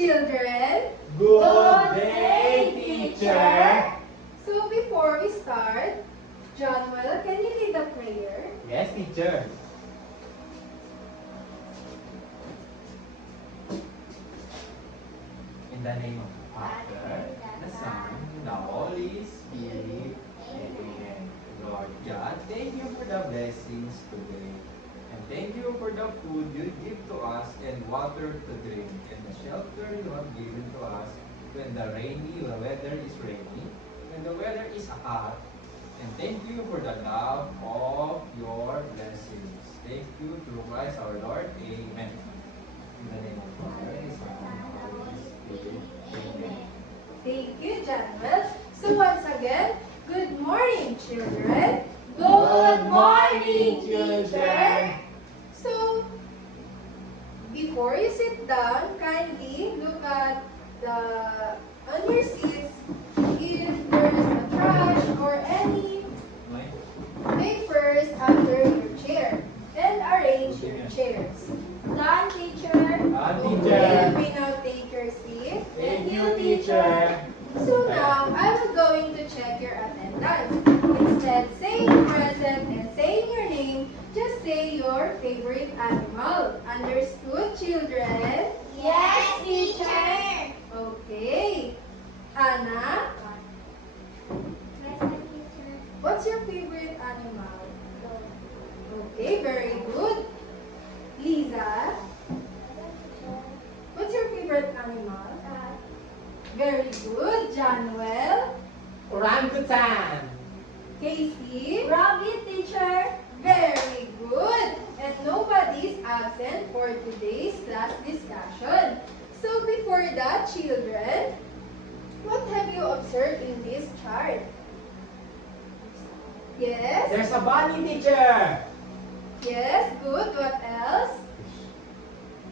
Children, Good day, teacher. So before we start, Johnwell, can you lead the prayer? Yes, teacher. In the name of the Father, the Son, the Holy Spirit. Amen. Lord God, thank you for the blessings today. And thank you for the food you give to us and water to drink and the shelter you have given to us when the weather is rainy, when the weather is hot. And thank you for the love of your blessings. Thank you through Christ our Lord. Amen. In the name of the Father, the Son, and the Holy Spirit. Amen. Thank you, Johnwell. So once again, good morning, children. Good morning, teacher. So, before you sit down, kindly look at on your seats if there is a trash or any papers under your chair, and arrange your chairs. Done, teacher. Okay, you may now take your seat. Thank you, teacher. So now, I'm going to check your attendance. Instead saying present and saying your name, just say your favorite animal. Understood, children? Yes, teacher. Okay. Anna, Present, teacher. what's your favorite animal? Okay, very good. Lisa, what's your favorite animal? Very good. Johnwell, Orangutan. Casey, Rabbit, teacher. very good. And nobody's absent for today's class discussion. So before that, children, what have you observed in this chart? Yes? There's a bunny, teacher. Yes, good. What else?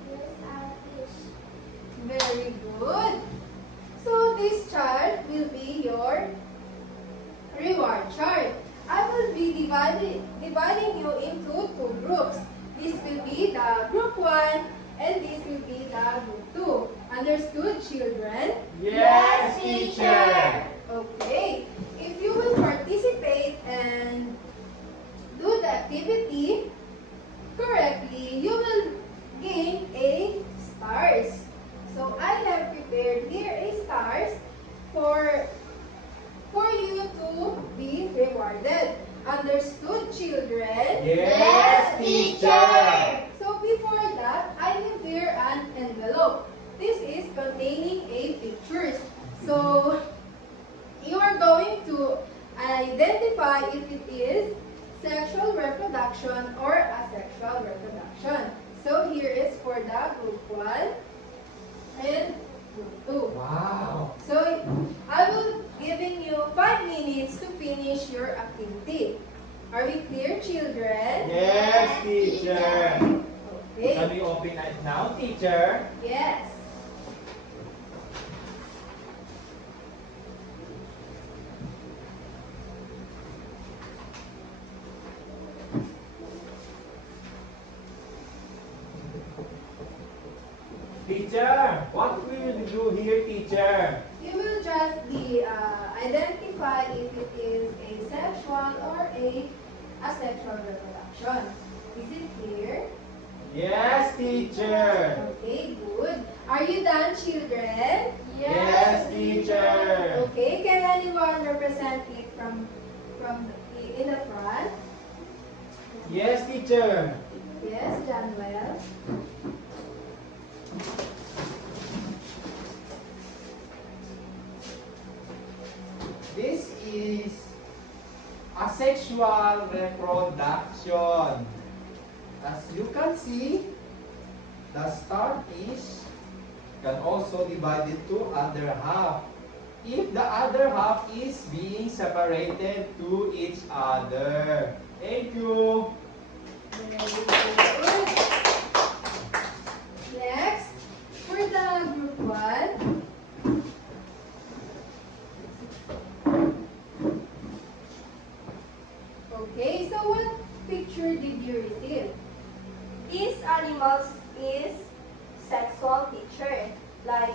Here's fish. Very good. So this chart will be your reward chart. I will be dividing you into two groups. This will be the group 1 and this will be the group 2. Understood, children? Yes, teacher. Okay. If you will participate and do the activity correctly, you will gain a stars. So I have prepared here a stars for you to be rewarded. Understood, children? Yes, teacher. So before that, I have here an envelope. This is containing a pictures. So you are going to identify if it is sexual reproduction or asexual reproduction. So here is for the group 1 and group 2. Wow. So I will giving you 5 minutes to finish your activity. Are we clear, children? Yes, teacher. Can Okay. we open it now, teacher? Yes. Teacher, what will you do here, teacher? You will just be identify if it is a sexual or a asexual reproduction. Is it clear? Yes, teacher. Okay, good. Are you done, children? Yes, teacher. Okay, can anyone represent it in the front? Yes, teacher. Yes, Johnwell. This is asexual reproduction. As you can see, the star is can also divide it to other half. If the other half is being separated to each other. Thank you. Very good. Next, for the group 1. Okay, so what picture did you receive? These animals is sexual, teacher. Like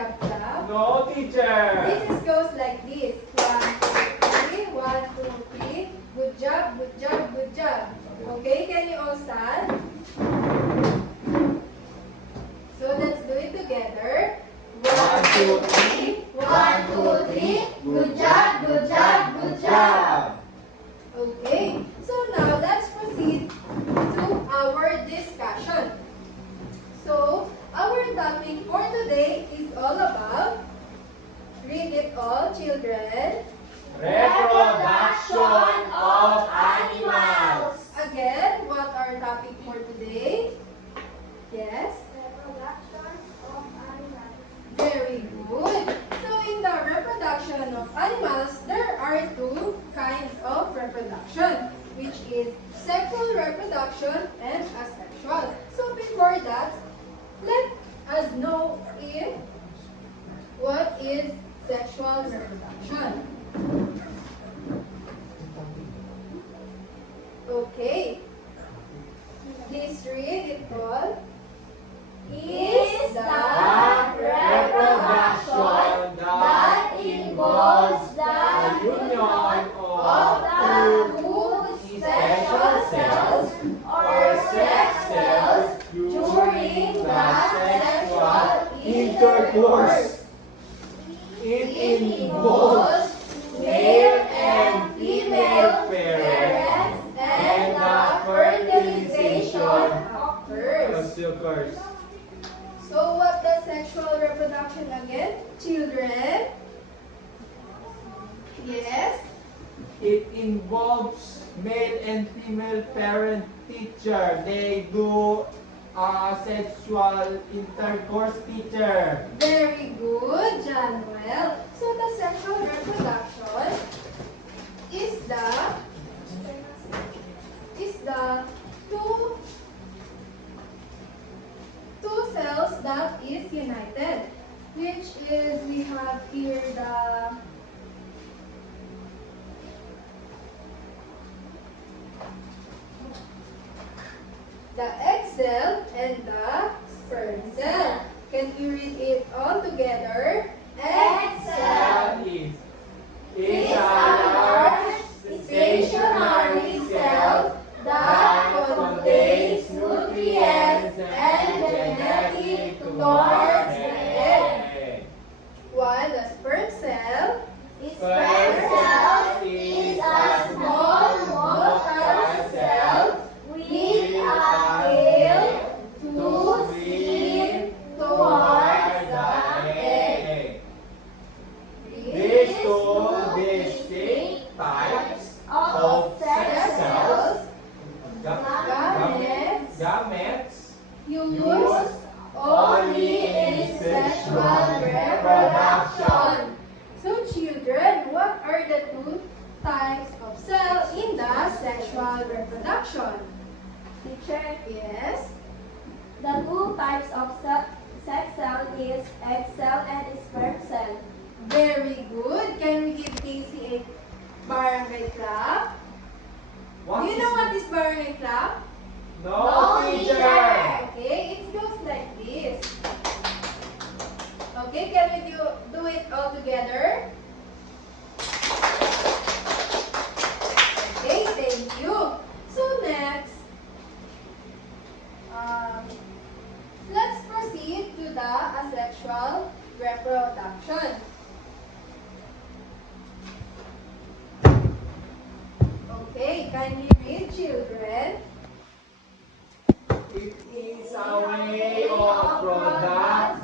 jab, jab. No, teacher. This goes like this. 1, 2, 3. 1, 2, 3. Good job, good job, good job. Okay, can you all stand? So let's do it together. 1, 2, 3. 1, 2, 3. Good job, good job, good job. Okay, so now let's proceed to our discussion. So, our topic for today is all about, read it all, children. Reproduction of animals. Again, what our topic for today? Yes? Reproduction of animals. Very good. So in the reproduction of animals, there are two kinds of reproduction, which is sexual reproduction and asexual. So before that, let us know if what is sexual reproduction. Okay. Please read it all. Is the reproduction that involves the union of two special cells or sex cells during the sexual intercourse. It involves male and female parents and the fertilization Occurs. So what does sexual reproduction again? Children? Yes? It involves male and female parent teacher. They do sexual intercourse, teacher. Very good, Januel. So the sexual reproduction is the two cells that is united, which is, we have here the egg cell and the sperm cell. Can we read it all together? Egg cell Is a large stationary cell that contains nutrients and genetic towards the egg. While the sperm cell Sperm cell is a small motile cell with a tail to swim towards the egg. These two distinct types of sex cells, gametes, used only in sexual reproduction. So children, what are the two types of cell in the sexual reproduction? Teacher, Yes? the two types of sex cell is egg cell and sperm cell. Very good. Can we give Casey a barangay clap? Do you know what is barangay clap? No, teacher. Okay, it goes like this. Okay, can we do it all together? Okay, thank you. So next, let's proceed to the asexual reproduction. Okay, can you read, children? It is a way of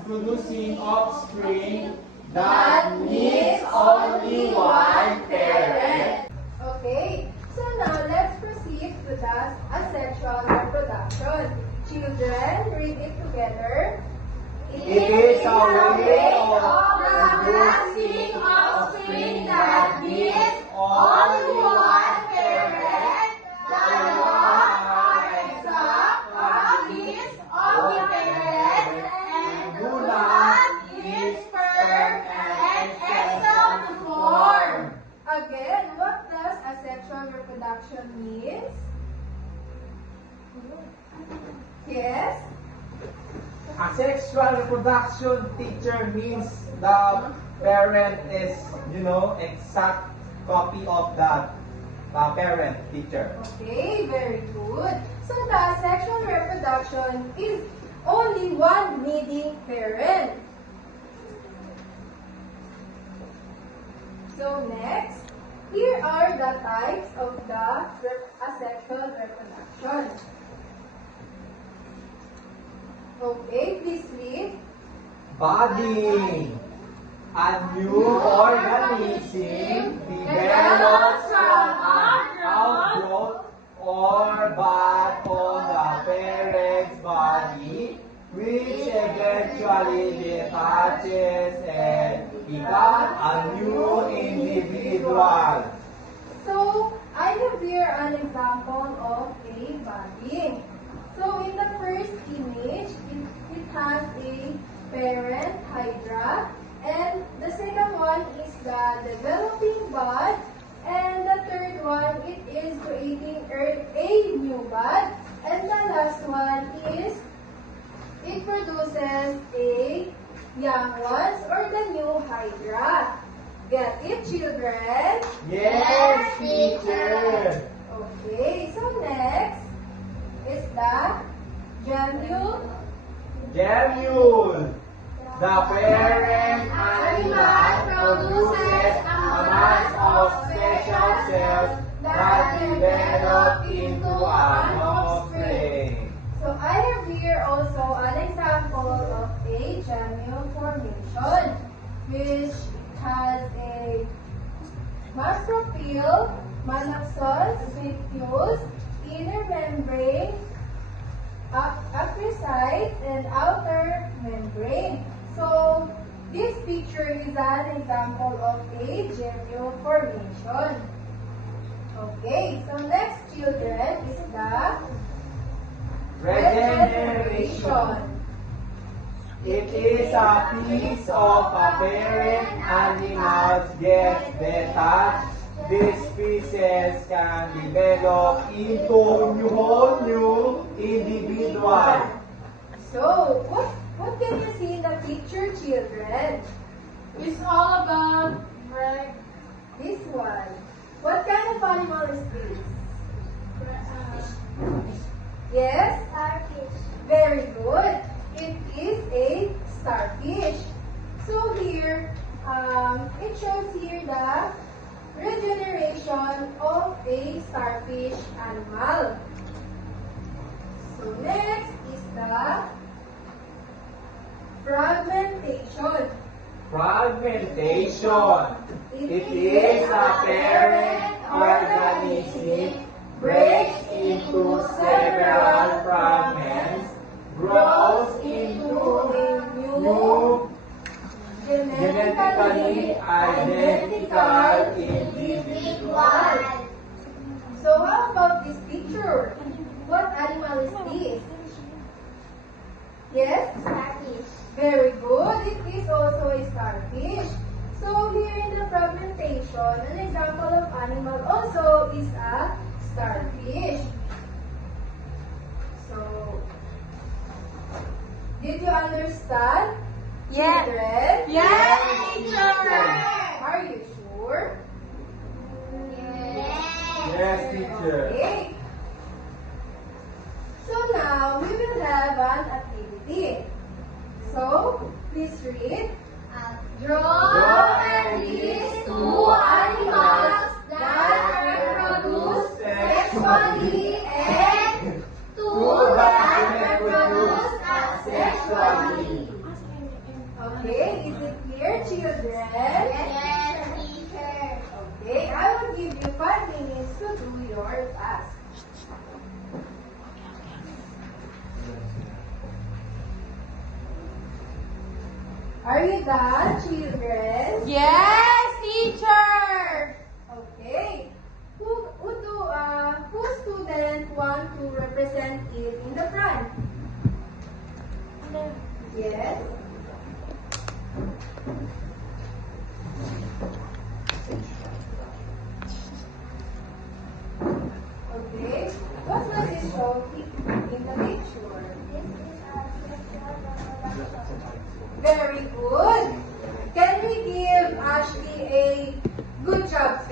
producing offspring that needs only one parent. Okay, so now let's proceed to the asexual reproduction. Children, read it together. It is a way of producing offspring that needs only one parent. The young are exact copies of the parent, and do not give sperm and egg cell to form. Again, what does asexual reproduction means? Yes? A Sexual reproduction, teacher, means the parent is, exact copy of the parent, teacher. Okay, very good. So the sexual reproduction is only one needing parent. So next, here are the types of the asexual reproduction. Okay, please read. Budding. A new organism develops from outgrowth or bud on the parent's body, which eventually detaches and becomes a new individual. So, I have here an example of a budding. So, in the first image, it has a parent, Hydra, and the second one is the developing bud, and the third one, it is creating a new bud, and the last one is, it produces a young ones or the new Hydra. Get it, children? Yes, teacher. Okay, so next is the gemule. Gemule. The parent animal produces a mass of special cells that develop into an offspring. So I have here also an example of a gemule formation, which has a mastrophil, malaxon, sweetfuse, inner membrane, acroscyte, and outer membrane. So this picture is an example of a gemule formation. Okay, so next, children, is the Regeneration. It is a piece of a parent animal gets detached. These pieces can develop into whole new individual. So, what can you see in the picture, children? It's all about This one. What kind of animal is this? Yes? starfish. Very good. It is a starfish. So here, it shows here the regeneration of a starfish animal. So next is the fragmentation. Fragmentation. It is a parent organism breaks into several fragments, grows into A new genetically identical individual. So how about this picture? What animal is this? Yes? Starfish. Very good. It is also a starfish. So here in the fragmentation, an example of animal also is a starfish. So, did you understand? Yes. Children? Yes, teacher. Are you sure? Yes, teacher. Okay. So now we will have an activity. So please read. Draw and list two animals that reproduce sexually and two that reproduce asexually. Okay, is it clear, children? Yes, teacher. Okay, I will give you 5 minutes to do your task. Are you done, children? Yes, teacher. Okay. Who student want to represent it in the front? Yes. Okay. What does it show in the picture? This is a sexual reproduction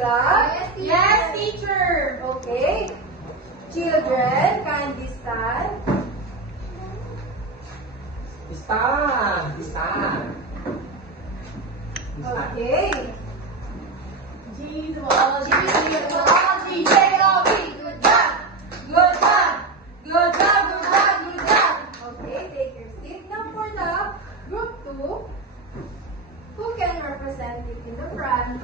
clap? Yes, teacher. Okay. Children, kindly stand. Stand. Okay. G-O-G. Good job. Good job. Good job. Good job. Good job. Okay, take your seat. Now for the group 2, who can represent it in the front?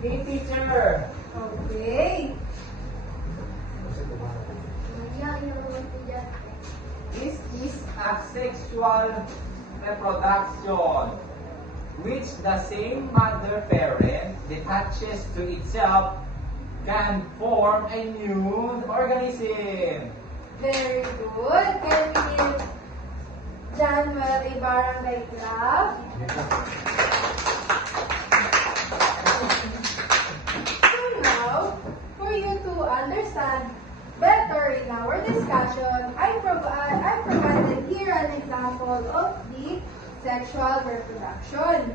Hey, teacher. Okay. This is asexual reproduction, which the same mother parent detaches to itself can form a new organism. Very good. Can we give Januel a barangay clap? So now, for you to understand better in our discussion, I provided here an example of the sexual reproduction.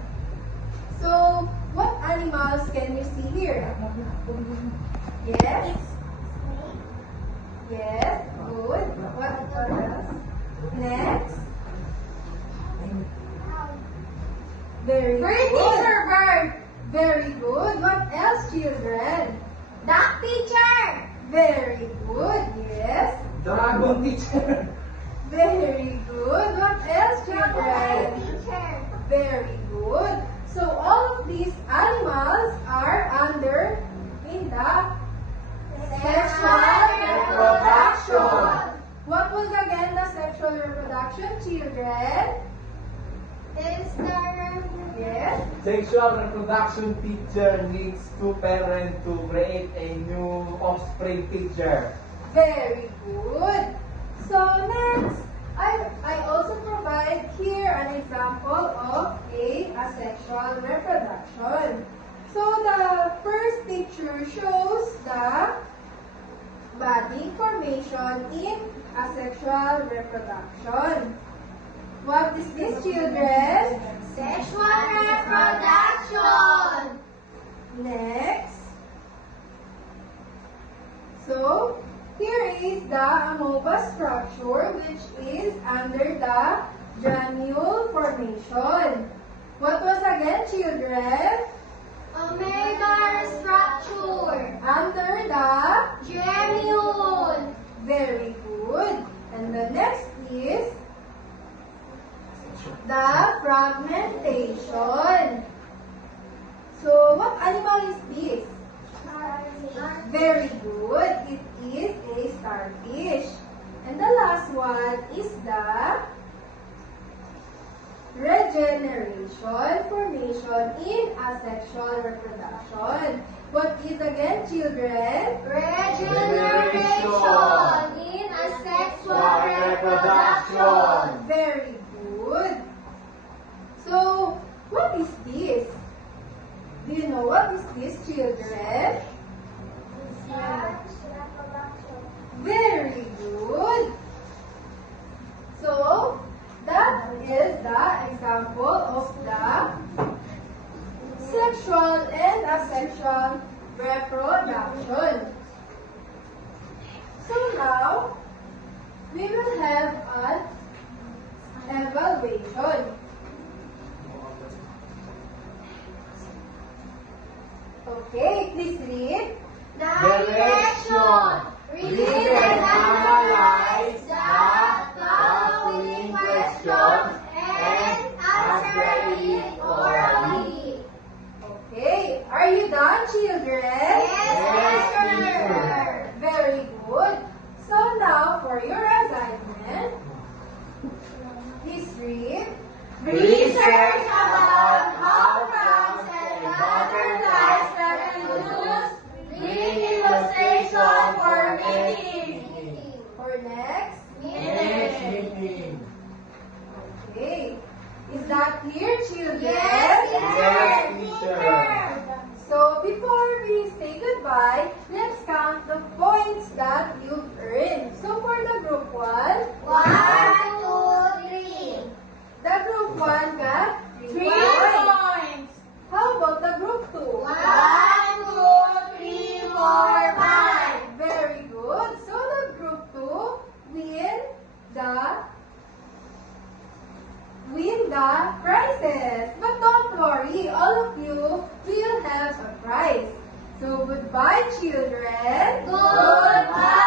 So, what animals can you see here? Yes? Yes, good. What else? Next. Very good. Teacher bird. Very good. What else, children? Duck, teacher. Very good. Yes. Dragon, teacher. Very good. What else, children? Teacher. Very good. So all of these animals are under in the sexual reproduction. What was again the sexual reproduction, children? Yes. Sexual reproduction, teacher, needs two parents to create a new offspring, teacher. Very good. So next, I also provide here an example of a asexual reproduction. So the first picture shows the body formation in asexual reproduction. What is this, children? Sexual reproduction. Next. So, here is the amoeba structure, which is under the granule formation. What was again, children? Omega structure. Under the Granule. very good. And the next is the fragmentation. So, what animal is this? Very good. It is a starfish. And the last one is the regeneration formation in asexual reproduction. What is again, children? Regeneration in asexual reproduction. Very good. So, what is this? Do you know what is this, children? Very good. So, that is the example of the sexual and asexual reproduction. So now, we will have an evaluation. Okay, please read. Direction. Read and analyze the following questions and answer it orally. Okay, are you done, children? Yes, teacher. Very good. So now, for your assignment, please read. Research about how frogs and butterflies reproduce. Read illustration for meeting. For next. Meeting. Okay. Is that clear, children? Yes, teacher. So before we say goodbye, let's count the points that you've earned. So for the group 1, 1, 2, 3. the group 1 got Christ. So goodbye, children. Goodbye.